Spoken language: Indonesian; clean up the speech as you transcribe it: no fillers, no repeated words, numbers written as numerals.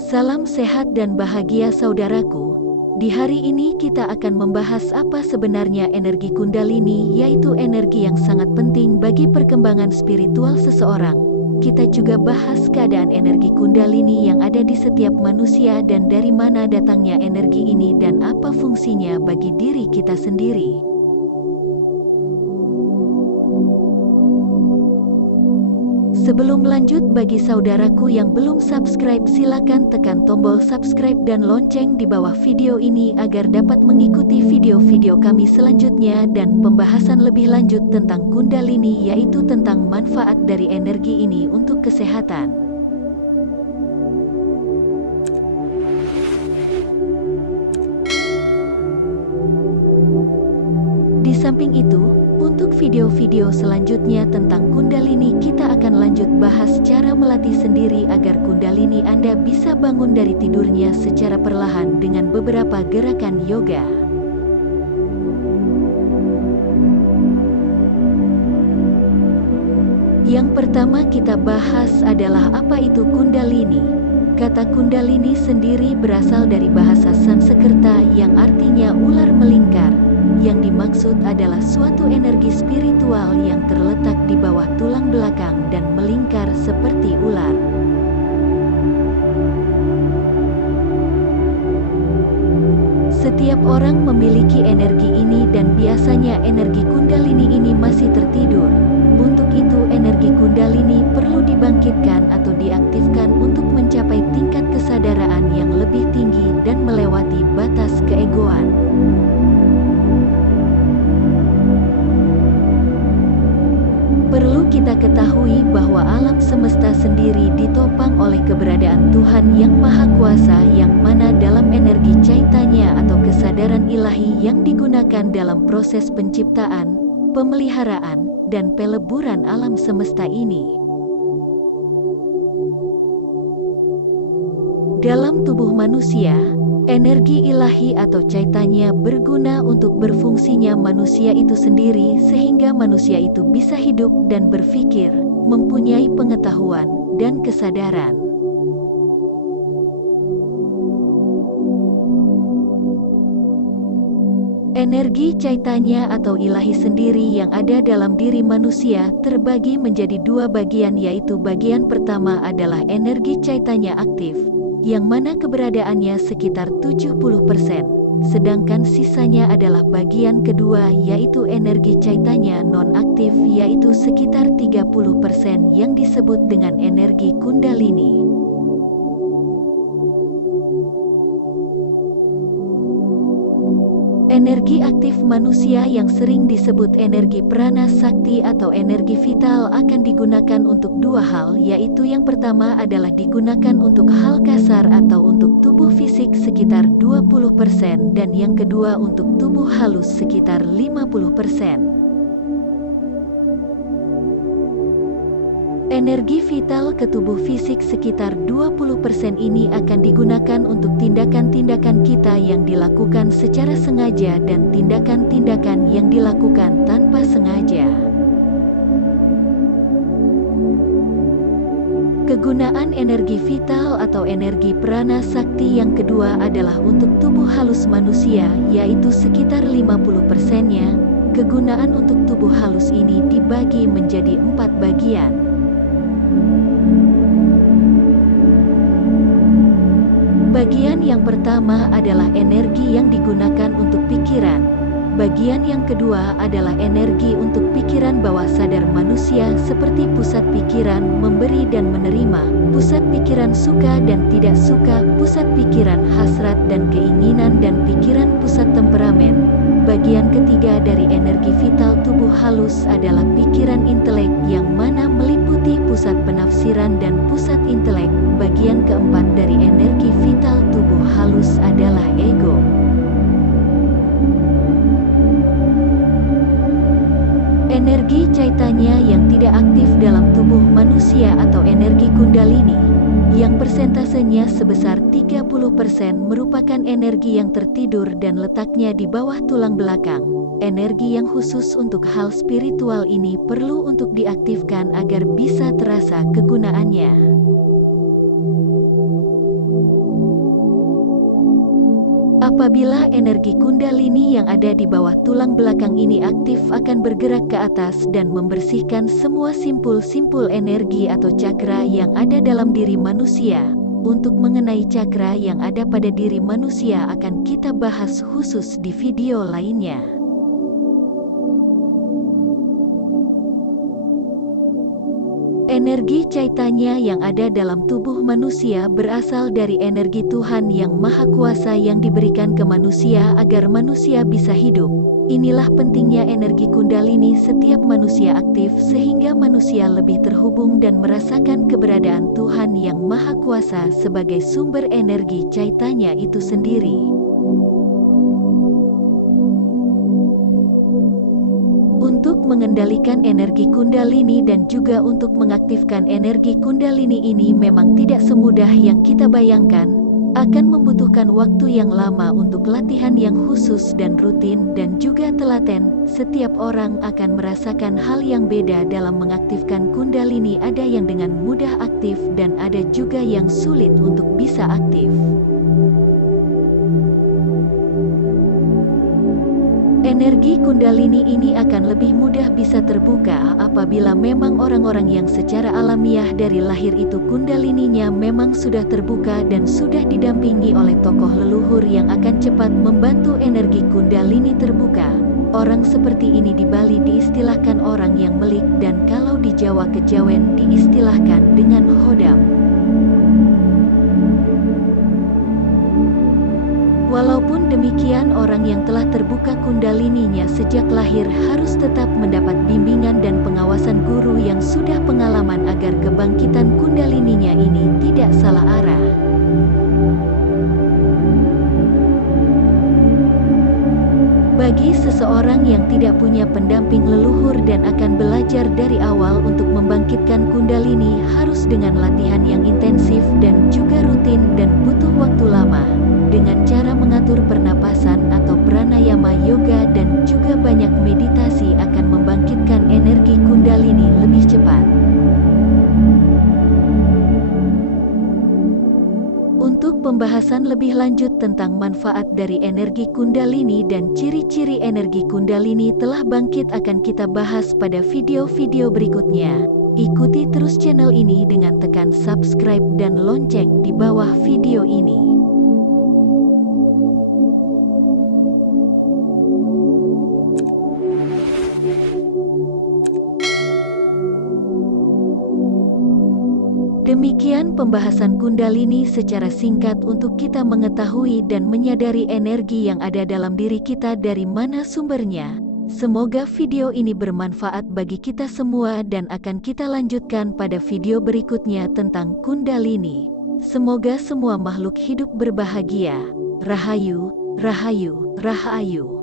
Salam sehat dan bahagia saudaraku. Di hari ini kita akan membahas apa sebenarnya energi Kundalini, yaitu energi yang sangat penting bagi perkembangan spiritual seseorang. Kita juga bahas keadaan energi Kundalini yang ada di setiap manusia dan dari mana datangnya energi ini dan apa fungsinya bagi diri kita sendiri. Sebelum lanjut, bagi saudaraku yang belum subscribe, silakan tekan tombol subscribe dan lonceng di bawah video ini agar dapat mengikuti video-video kami selanjutnya dan pembahasan lebih lanjut tentang Kundalini, yaitu tentang manfaat dari energi ini untuk kesehatan. Di samping itu, untuk video-video selanjutnya tentang Kundalini, kita akan lanjut bahas cara melatih sendiri agar Kundalini Anda bisa bangun dari tidurnya secara perlahan dengan beberapa gerakan yoga. Yang pertama kita bahas adalah apa itu Kundalini. Kata Kundalini sendiri berasal dari bahasa Sanskerta yang artinya ular melingkar. Yang dimaksud adalah suatu energi spiritual yang terletak di bawah tulang belakang dan melingkar seperti ular. Setiap orang memiliki energi ini dan biasanya energi Kundalini ini masih tertidur. Untuk itu energi Kundalini perlu dibangkitkan atau diaktifkan untuk mencapai tingkat kesadaran yang lebih tinggi dan melewati batas keegoan. Perlu kita ketahui bahwa alam semesta sendiri ditopang oleh keberadaan Tuhan Yang Maha Kuasa, yang mana dalam energi caitanya atau kesadaran ilahi yang digunakan dalam proses penciptaan, pemeliharaan, dan peleburan alam semesta ini. Dalam tubuh manusia, energi ilahi atau caitanya berguna untuk berfungsinya manusia itu sendiri, sehingga manusia itu bisa hidup dan berpikir, mempunyai pengetahuan dan kesadaran. Energi caitanya atau ilahi sendiri yang ada dalam diri manusia terbagi menjadi dua bagian, yaitu bagian pertama adalah energi caitanya aktif, yang mana keberadaannya sekitar 70%, sedangkan sisanya adalah bagian kedua, yaitu energi caitanya non-aktif, yaitu sekitar 30% yang disebut dengan energi Kundalini. Energi aktif manusia yang sering disebut energi prana sakti atau energi vital akan digunakan untuk dua hal, yaitu yang pertama adalah digunakan untuk hal kasar atau untuk tubuh fisik sekitar 20% dan yang kedua untuk tubuh halus sekitar 50%. Energi vital ke tubuh fisik sekitar 20% ini akan digunakan untuk tindakan-tindakan kita yang dilakukan secara sengaja dan tindakan-tindakan yang dilakukan tanpa sengaja. Kegunaan energi vital atau energi prana sakti yang kedua adalah untuk tubuh halus manusia, yaitu sekitar 50%-nya. Kegunaan untuk tubuh halus ini dibagi menjadi 4 bagian. Bagian yang pertama adalah energi yang digunakan untuk pikiran. Bagian yang kedua adalah energi untuk pikiran bawah sadar manusia seperti pusat pikiran memberi dan menerima, pusat pikiran suka dan tidak suka, pusat pikiran hasrat dan keinginan, dan pikiran pusat temperamen. Bagian ketiga dari energi vital tubuh halus adalah pikiran intelek, yang mana meliputi pusat penafsiran dan pusat intelek. Bagian keempat dari energi vital tubuh halus adalah ego. Energi caitanya yang tidak aktif dalam tubuh manusia atau energi Kundalini, yang persentasenya sebesar 30%, merupakan energi yang tertidur dan letaknya di bawah tulang belakang. Energi yang khusus untuk hal spiritual ini perlu untuk diaktifkan agar bisa terasa kegunaannya. Apabila energi Kundalini yang ada di bawah tulang belakang ini aktif, akan bergerak ke atas dan membersihkan semua simpul-simpul energi atau cakra yang ada dalam diri manusia. Untuk mengenai cakra yang ada pada diri manusia akan kita bahas khusus di video lainnya. Energi Caitanya yang ada dalam tubuh manusia berasal dari energi Tuhan yang Maha Kuasa yang diberikan ke manusia agar manusia bisa hidup. Inilah pentingnya energi Kundalini setiap manusia aktif sehingga manusia lebih terhubung dan merasakan keberadaan Tuhan yang Maha Kuasa sebagai sumber energi Caitanya itu sendiri. Untuk mengendalikan energi Kundalini dan juga untuk mengaktifkan energi Kundalini ini memang tidak semudah yang kita bayangkan, akan membutuhkan waktu yang lama untuk latihan yang khusus dan rutin dan juga telaten. Setiap orang akan merasakan hal yang beda dalam mengaktifkan Kundalini, ada yang dengan mudah aktif dan ada juga yang sulit untuk bisa aktif. Energi Kundalini ini akan lebih mudah bisa terbuka apabila memang orang-orang yang secara alamiah dari lahir itu Kundalininya memang sudah terbuka dan sudah didampingi oleh tokoh leluhur yang akan cepat membantu energi Kundalini terbuka. Orang seperti ini di Bali diistilahkan orang yang melik, dan kalau di Jawa Kejawen diistilahkan dengan hodam. Walaupun demikian, orang yang telah terbuka Kundalininya sejak lahir harus tetap mendapat bimbingan dan pengawasan guru yang sudah pengalaman agar kebangkitan Kundalininya ini tidak salah arah. Bagi seseorang yang tidak punya pendamping leluhur dan akan belajar dari awal untuk membangkitkan Kundalini harus dengan latihan yang intensif dan juga rutin dan butuh waktu lama. Dengan cara mengatur pernapasan atau pranayama yoga dan juga banyak meditasi akan membangkitkan energi Kundalini lebih cepat. Untuk pembahasan lebih lanjut tentang manfaat dari energi Kundalini dan ciri-ciri energi Kundalini telah bangkit akan kita bahas pada video-video berikutnya. Ikuti terus channel ini dengan tekan subscribe dan lonceng di bawah video ini. Demikian pembahasan Kundalini secara singkat untuk kita mengetahui dan menyadari energi yang ada dalam diri kita dari mana sumbernya. Semoga video ini bermanfaat bagi kita semua dan akan kita lanjutkan pada video berikutnya tentang Kundalini. Semoga semua makhluk hidup berbahagia. Rahayu, Rahayu, Rahayu.